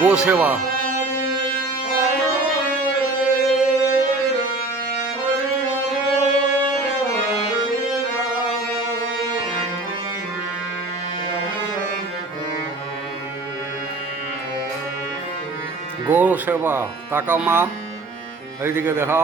গো সেবা। গো সেবা টাকা মা এইদিকে দেখা।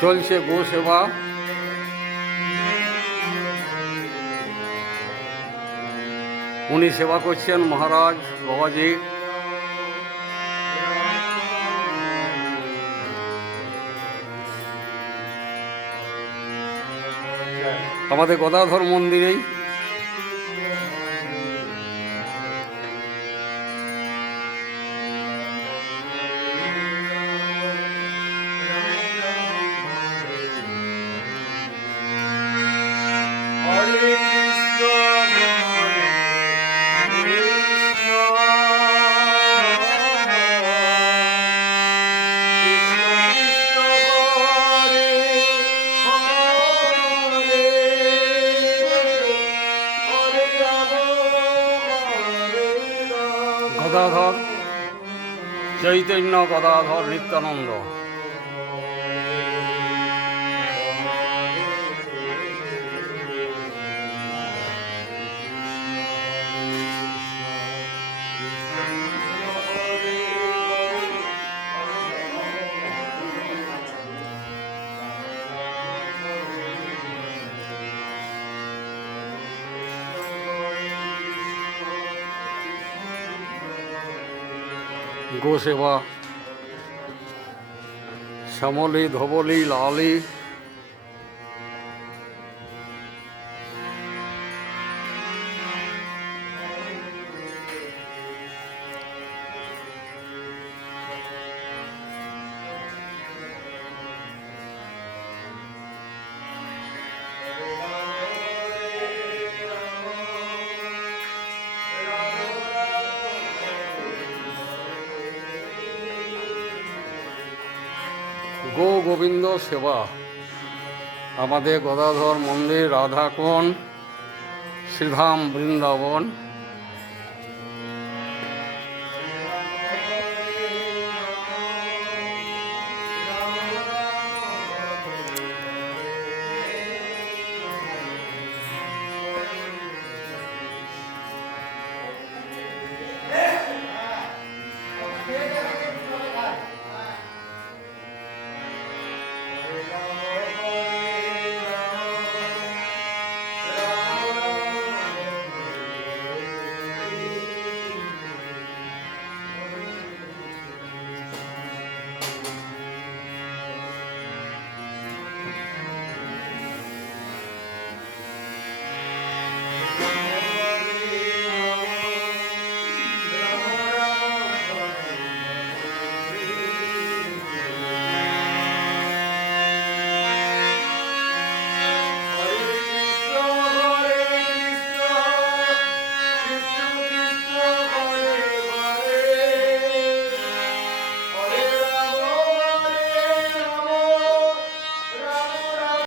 চলছে গো সেবা। উনি সেবা করছেন মহারাজ বাবাজি। আমাদের গদাধর মন্দিরেই গদাধর চৈতন্য গদাধর নিত্যানন্দ। গো সেবা। শ্যামলী ধবলী লালি গো গোবিন্দ সেবা। আমাদের গদাধর মন্দির রাধাকোণ শ্রীধাম বৃন্দাবন।